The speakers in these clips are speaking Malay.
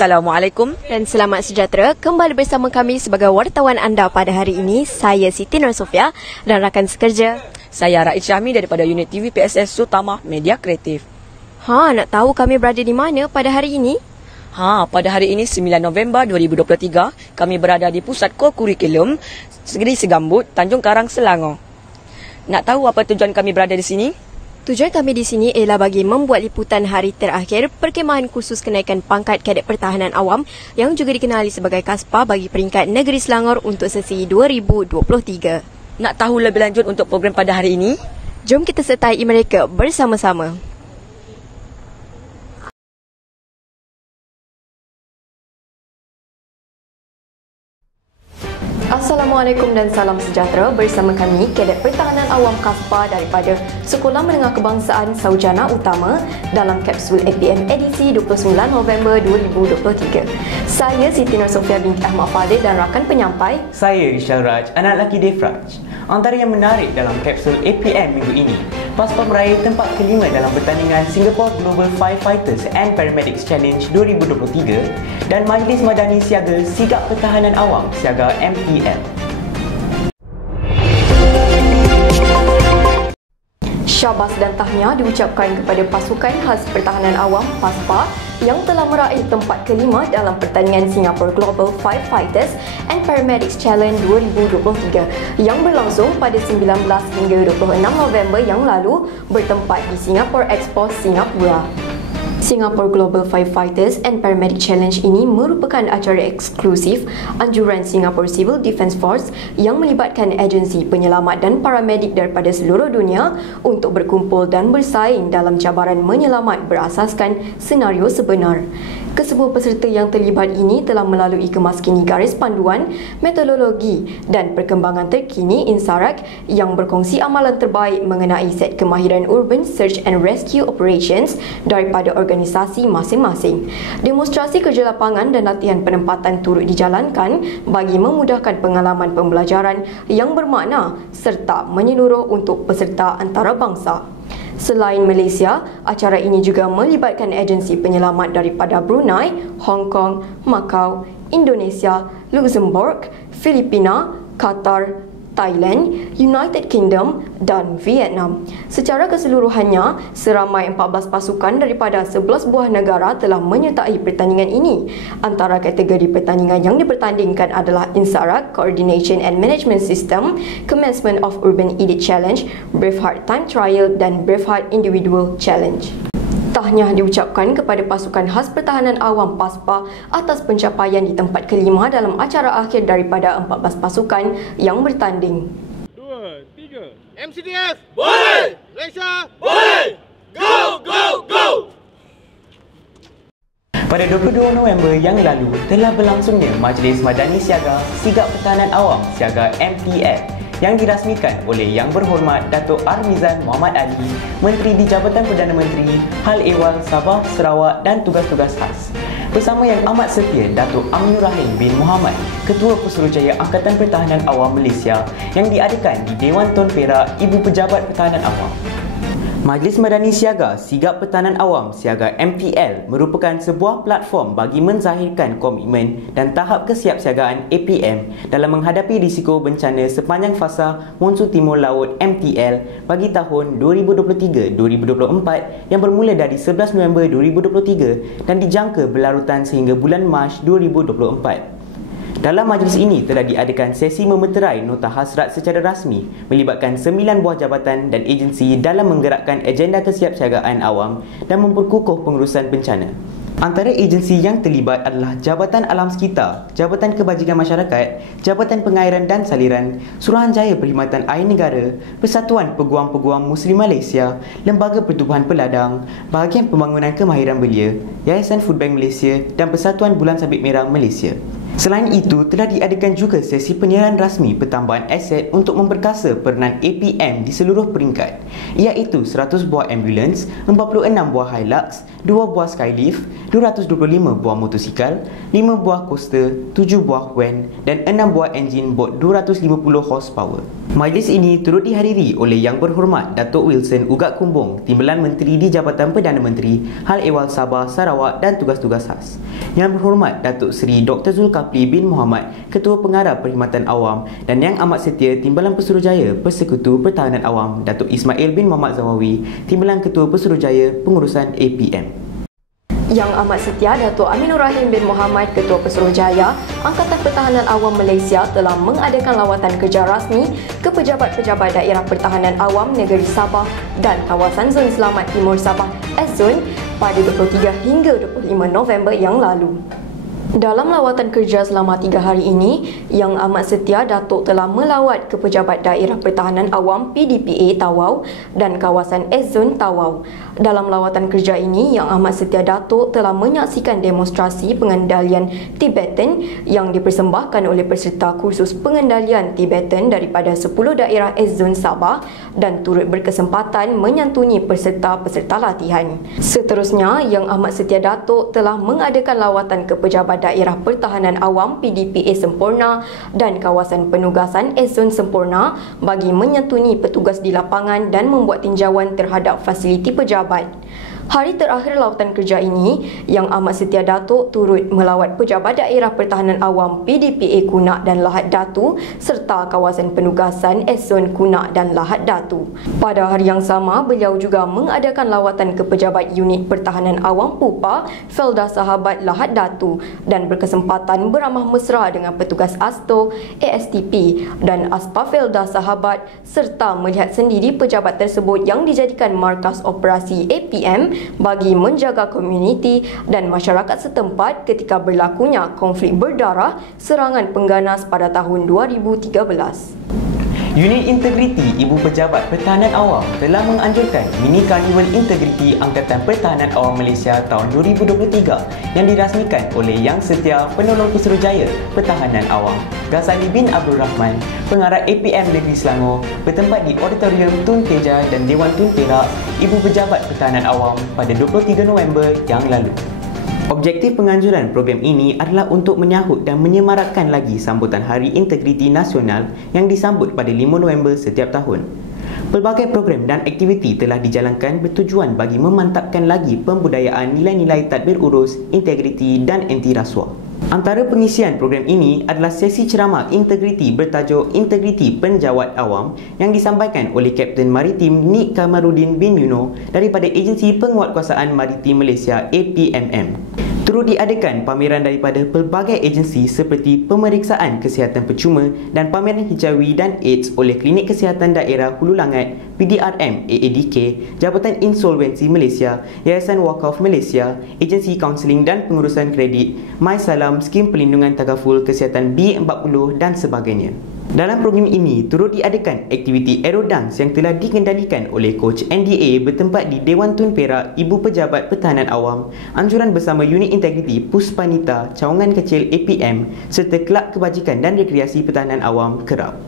Assalamualaikum dan selamat sejahtera. Kembali bersama kami sebagai wartawan anda pada hari ini. Saya Siti Nur Sofia dan rakan sekerja. Saya Raid Syahmi daripada unit TV PSS Utama Media Kreatif. Nak tahu kami berada di mana pada hari ini? Pada hari ini 9 November 2023, kami berada di Pusat Kokurikulum Negeri Segambut, Tanjung Karang, Selangor. Nak tahu apa tujuan kami berada di sini? Tujuan kami di sini ialah bagi membuat liputan hari terakhir perkemahan khusus kenaikan pangkat Kadet Pertahanan Awam yang juga dikenali sebagai KASPA bagi peringkat Negeri Selangor untuk sesi 2023. Nak tahu lebih lanjut untuk program pada hari ini? Jom kita sertai mereka bersama-sama. Assalamualaikum dan salam sejahtera. Bersama kami Kadet Pertahanan Awam KASPA daripada Sekolah Menengah Kebangsaan Sarjana Utama dalam kapsul APM edisi 29 November 2023. Saya Siti Nur Sofia binti Ahmad Fadil dan rakan penyampai saya Rishal Raj, anak lelaki Devraj. Antara yang menarik dalam kapsul APM minggu ini, PASPA meraih tempat kelima dalam pertandingan Singapore Global Firefighters and Paramedics Challenge 2023 dan Majlis Madani Siaga Sigap Pertahanan Awam Siaga MPL. Syabas dan tahniah diucapkan kepada pasukan khas pertahanan awam PASPA yang telah meraih tempat kelima dalam pertandingan Singapore Global Firefighters and Paramedics Challenge 2023 yang berlangsung pada 19 hingga 26 November yang lalu bertempat di Singapore Expo, Singapura. Singapore Global Firefighters and Paramedic Challenge ini merupakan acara eksklusif anjuran Singapore Civil Defence Force yang melibatkan agensi penyelamat dan paramedik daripada seluruh dunia untuk berkumpul dan bersaing dalam cabaran menyelamat berasaskan senario sebenar. Kesemua peserta yang terlibat ini telah melalui kemaskini garis panduan, metodologi dan perkembangan terkini INSARAG yang berkongsi amalan terbaik mengenai set kemahiran Urban Search and Rescue Operations daripada organisasi masing-masing. Demonstrasi kerja lapangan dan latihan penempatan turut dijalankan bagi memudahkan pengalaman pembelajaran yang bermakna serta menyeluruh untuk peserta antarabangsa. Selain Malaysia, acara ini juga melibatkan agensi penyelamat daripada Brunei, Hong Kong, Macau, Indonesia, Luxembourg, Filipina, Qatar, Thailand, United Kingdom dan Vietnam. Secara keseluruhannya, seramai 14 pasukan daripada 11 buah negara telah menyertai pertandingan ini. Antara kategori pertandingan yang dipertandingkan adalah INSARAG Coordination and Management System, Commencement of Urban Elite Challenge, Braveheart Time Trial dan Braveheart Individual Challenge. Tahniah diucapkan kepada pasukan khas pertahanan awam PASPA atas pencapaian di tempat kelima dalam acara akhir daripada 14 pasukan yang bertanding. 2, 3. MCDF boleh! Malaysia boleh! Go, go, go! Pada 22 November yang lalu telah berlangsungnya Majlis Madani Siaga Sigap Pertahanan Awam Siaga MPL yang dirasmikan oleh Yang Berhormat Datuk Armizan Muhammad Ali, Menteri di Jabatan Perdana Menteri, Hal Ehwal Sabah, Sarawak dan Tugas-Tugas Khas. Bersama Yang Amat Setia Datuk Aminur Rahim bin Muhammad, Ketua Pesuruhjaya Angkatan Pertahanan Awam Malaysia yang diadakan di Dewan Tun Perak Ibu Pejabat Pertahanan Awam. Majlis Madani Siaga Sigap Pertahanan Awam Siaga MPL merupakan sebuah platform bagi menzahirkan komitmen dan tahap kesiapsiagaan APM dalam menghadapi risiko bencana sepanjang fasa monsun timur laut MTL bagi tahun 2023-2024 yang bermula dari 11 November 2023 dan dijangka berlarutan sehingga bulan Mac 2024. Dalam majlis ini telah diadakan sesi memeterai nota hasrat secara rasmi melibatkan 9 buah jabatan dan agensi dalam menggerakkan agenda kesiapsiagaan awam dan memperkukuh pengurusan bencana. Antara agensi yang terlibat adalah Jabatan Alam Sekitar, Jabatan Kebajikan Masyarakat, Jabatan Pengairan dan Saliran, Suruhanjaya Perkhidmatan Air Negara, Persatuan Peguam-Peguam Muslim Malaysia, Lembaga Pertubuhan Peladang, Bahagian Pembangunan Kemahiran Belia, Yayasan Food Bank Malaysia dan Persatuan Bulan Sabit Merah Malaysia. Selain itu, telah diadakan juga sesi penyiaran rasmi pertambahan aset untuk memperkasa peranan APM di seluruh peringkat, iaitu 100 buah ambulans, 46 buah Hilux, 2 buah Skylift, 225 buah motosikal, 5 buah coaster, 7 buah van dan 6 buah enjin bot 250 horsepower. Majlis ini turut dihadiri oleh Yang Berhormat Datuk Wilson Ugat Kumbong, Timbalan Menteri di Jabatan Perdana Menteri, Hal Ehwal Sabah, Sarawak dan Tugas-Tugas Khas. Yang Berhormat Datuk Seri Dr. Zulkifli bin Mohamed, Ketua Pengarah Perkhidmatan Awam, dan Yang Amat Setia Timbalan Pesuruhjaya Persekutu Pertahanan Awam, Datuk Ismail bin Muhammad Zawawi, Timbalan Ketua Pesuruhjaya Pengurusan APM. Yang Amat Setia Datuk Aminur Rahim bin Mohamed, Ketua Pesuruhjaya Angkatan Pertahanan Awam Malaysia telah mengadakan lawatan kerja rasmi ke pejabat-pejabat daerah pertahanan awam negeri Sabah dan kawasan Zon Selamat Timur Sabah (SZON) pada 23 hingga 25 November yang lalu. Dalam lawatan kerja selama 3 hari ini, Yang Amat Setia Datuk telah melawat ke pejabat daerah pertahanan awam PDPA Tawau dan kawasan SZON Tawau. Dalam lawatan kerja ini, Yang Amat Setia Datuk telah menyaksikan demonstrasi pengendalian Tibetan yang dipersembahkan oleh peserta kursus pengendalian Tibetan daripada 10 daerah SZON Sabah dan turut berkesempatan menyantuni peserta-peserta latihan. Seterusnya, Yang Amat Setia Datuk telah mengadakan lawatan ke pejabat daerah pertahanan awam PDPA Semporna dan kawasan penugasan SZON Semporna bagi menyantuni petugas di lapangan dan membuat tinjauan terhadap fasiliti pejabat. Hari terakhir lawatan kerja ini, Yang Amat Setia Datuk turut melawat pejabat daerah pertahanan awam PDPA Kunak dan Lahad Datu serta kawasan penugasan SZON Kunak dan Lahad Datu. Pada hari yang sama, beliau juga mengadakan lawatan ke pejabat unit pertahanan awam Pupa, Felda Sahabat Lahad Datu dan berkesempatan beramah mesra dengan petugas ASTO, ASTP dan ASPA Felda Sahabat serta melihat sendiri pejabat tersebut yang dijadikan markas operasi APM bagi menjaga komuniti dan masyarakat setempat ketika berlakunya konflik berdarah serangan pengganas pada tahun 2013. Unit Integriti Ibu Pejabat Pertahanan Awam telah menganjurkan Mini Karnival Integriti Angkatan Pertahanan Awam Malaysia tahun 2023 yang dirasmikan oleh Yang Setia Penolong Pesuruhjaya Pertahanan Awam Ghazali bin Abdul Rahman, Pengarah APM Negeri Selangor, bertempat di Auditorium Tun Teja dan Dewan Tun Perak Ibu Pejabat Pertahanan Awam pada 23 November yang lalu. Objektif penganjuran program ini adalah untuk menyahut dan menyemarakkan lagi sambutan Hari Integriti Nasional yang disambut pada 5 November setiap tahun. Pelbagai program dan aktiviti telah dijalankan bertujuan bagi memantapkan lagi pembudayaan nilai-nilai tadbir urus, integriti dan anti rasuah. Antara pengisian program ini adalah sesi ceramah integriti bertajuk Integriti Penjawat Awam yang disampaikan oleh Kapten Maritim Nik Kamarudin bin Yuno daripada Agensi Penguatkuasaan Maritim Malaysia APMM. Turut diadakan pameran daripada pelbagai agensi seperti Pemeriksaan Kesihatan Percuma dan Pameran Hijawi dan AIDS oleh Klinik Kesihatan Daerah Hulu Langat, PDRM AADK, Jabatan Insolvensi Malaysia, Yayasan Wakaf Malaysia, Agensi Kaunseling dan Pengurusan Kredit, MySalam, Skim Pelindungan Tagaful Kesihatan B40 dan sebagainya. Dalam program ini turut diadakan aktiviti aerodance yang telah dikendalikan oleh Coach NDA bertempat di Dewan Tun Perak Ibu Pejabat Pertahanan Awam, anjuran bersama Unit Integriti Puspanita Cawangan Kecil APM serta Kelab Kebajikan dan Rekreasi Pertahanan Awam Kerap.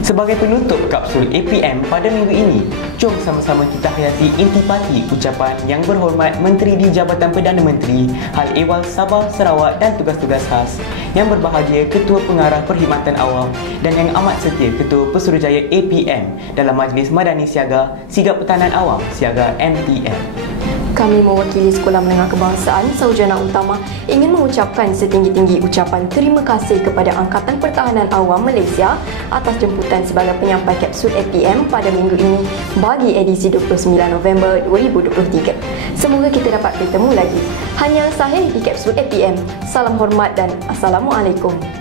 Sebagai penutup kapsul APM pada minggu ini, jom sama-sama kita hayati intipati ucapan Yang Berhormat Menteri di Jabatan Perdana Menteri, Hal Ehwal Sabah, Sarawak dan Tugas-Tugas Khas, Yang Berbahagia Ketua Pengarah Perkhidmatan Awam dan Yang Amat Setia Ketua Pesuruhjaya APM dalam Majlis Madani Siaga Sigap Pertahanan Awam Siaga MTM. Kami mewakili Sekolah Menengah Kebangsaan Sarjana Utama ingin mengucapkan setinggi-tinggi ucapan terima kasih kepada Angkatan Pertahanan Awam Malaysia atas jemputan sebagai penyampai kapsul APM pada minggu ini bagi edisi 29 November 2023. Semoga kita dapat bertemu lagi. Hanya Sahih di kapsul APM. Salam hormat dan Assalamualaikum.